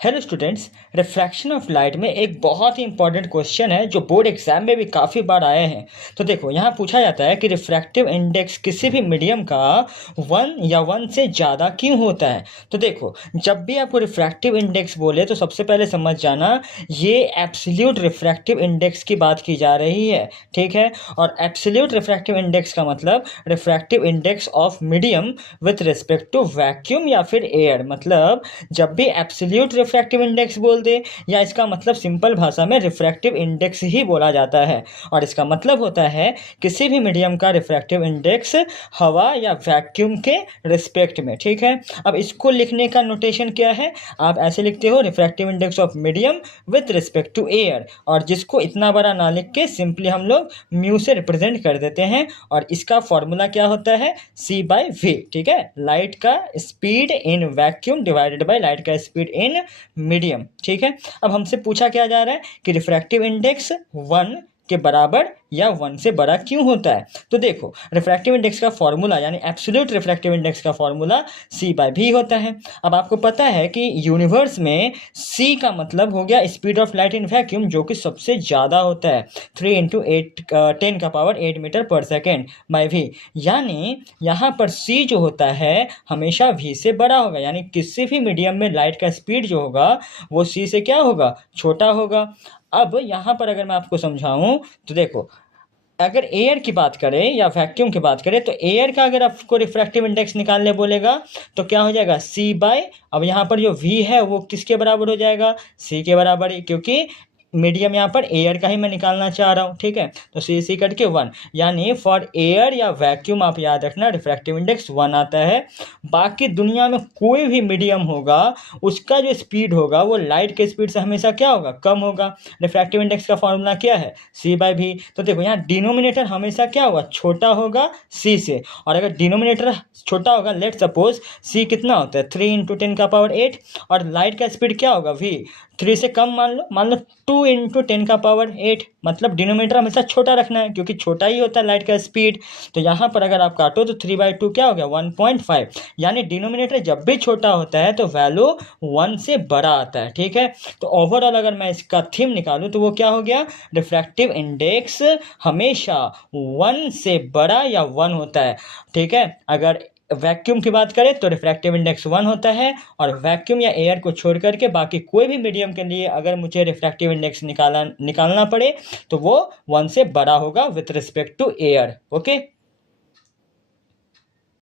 Hello students. Refraction of light में एक बहुत ही इंपॉर्टेंट क्वेश्चन है जो बोर्ड एग्जाम में भी काफ़ी बार आए हैं। तो देखो यहाँ पूछा जाता है कि रिफ्रैक्टिव इंडेक्स किसी भी मीडियम का 1 या 1 से ज़्यादा क्यों होता है। तो देखो जब भी आपको रिफ्रैक्टिव इंडेक्स बोले तो सबसे पहले समझ जाना ये एब्सोल्यूट रिफ्रैक्टिव इंडेक्स की बात की जा रही है, ठीक है। और एब्सोल्यूट रिफ्रैक्टिव इंडेक्स का मतलब refractive index of medium with respect to vacuum या फिर एयर। मतलब जब भी एब्सोल्यूट रिफ्रैक्टिव इंडेक्स बोल दे या इसका मतलब सिंपल भाषा में रिफ्रैक्टिव इंडेक्स ही बोला जाता है। और इसका मतलब होता है किसी भी मीडियम का रिफ्रैक्टिव इंडेक्स हवा या वैक्यूम के रिस्पेक्ट में, ठीक है। अब इसको लिखने का नोटेशन क्या है, आप ऐसे लिखते हो refractive index of medium with respect to air, और जिसको इतना बड़ा ना लिख के सिंपली हम लोग म्यू से रिप्रेजेंट कर देते हैं। और इसका फॉर्मूला क्या होता है, C/V, ठीक है। लाइट का speed in vacuum divided by light का स्पीड इन मीडियम, ठीक है। अब हमसे पूछा क्या जा रहा है कि रिफ्रैक्टिव इंडेक्स 1 के बराबर या 1 से बड़ा क्यों होता है। तो देखो रिफ्रैक्टिव इंडेक्स का फॉर्मूला यानी एब्सोल्यूट रिफ्रैक्टिव इंडेक्स का फॉर्मूला C/V होता है। अब आपको पता है कि यूनिवर्स में C का मतलब हो गया speed of light in vacuum, जो कि सबसे ज़्यादा होता है 3 × 8 10 का पावर 8 मीटर पर सेकेंड बाई V। यानी यहाँ पर C जो होता है हमेशा V से बड़ा होगा, यानी किसी भी मीडियम में लाइट का स्पीड जो होगा वो C से क्या होगा, छोटा होगा। अब यहाँ पर अगर मैं आपको समझाऊं तो देखो अगर एयर की बात करें या वैक्यूम की बात करें तो एयर का अगर आपको रिफ्रैक्टिव इंडेक्स निकालने बोलेगा तो क्या हो जाएगा C/, अब यहाँ पर जो V है वो किसके बराबर हो जाएगा, C के बराबर ही, क्योंकि मीडियम यहाँ पर एयर का ही मैं निकालना चाह रहा हूँ, ठीक है। तो C कट के 1, यानी फॉर एयर या वैक्यूम आप याद रखना रिफ्रैक्टिव इंडेक्स 1 आता है। बाकी दुनिया में कोई भी मीडियम होगा उसका जो स्पीड होगा वो लाइट के स्पीड से हमेशा क्या होगा, कम होगा। रिफ्रैक्टिव इंडेक्स का फॉर्मूला क्या है, C/V। तो देखो यहाँ डिनोमिनेटर हमेशा क्या होगा, छोटा होगा C से। और अगर डिनोमिनेटर छोटा होगा, लेट सपोज C कितना होता है 3 × 10 का पावर 8, और लाइट का स्पीड क्या होगा V 3 से कम, मान लो 2 × 10 का पावर 8। मतलब डिनोमिनेटर हमेशा छोटा रखना है क्योंकि छोटा ही होता है लाइट का स्पीड। तो यहाँ पर अगर आप काटो तो 3/2 क्या हो गया 1.5, यानी डिनोमिनेटर जब भी छोटा होता है तो वैल्यू 1 से बड़ा आता है, ठीक है। तो ओवरऑल अगर मैं इसका थीम निकालूं तो वो क्या हो गया, रिफ्रैक्टिव इंडेक्स हमेशा 1 से बड़ा या 1 होता है, ठीक है। अगर वैक्यूम की बात करें तो रिफ्रैक्टिव इंडेक्स 1 होता है, और वैक्यूम या एयर को छोड़ करके बाकी कोई भी मीडियम के लिए अगर मुझे रिफ्रैक्टिव इंडेक्स निकालना पड़े तो वो 1 से बड़ा होगा with respect to air, okay.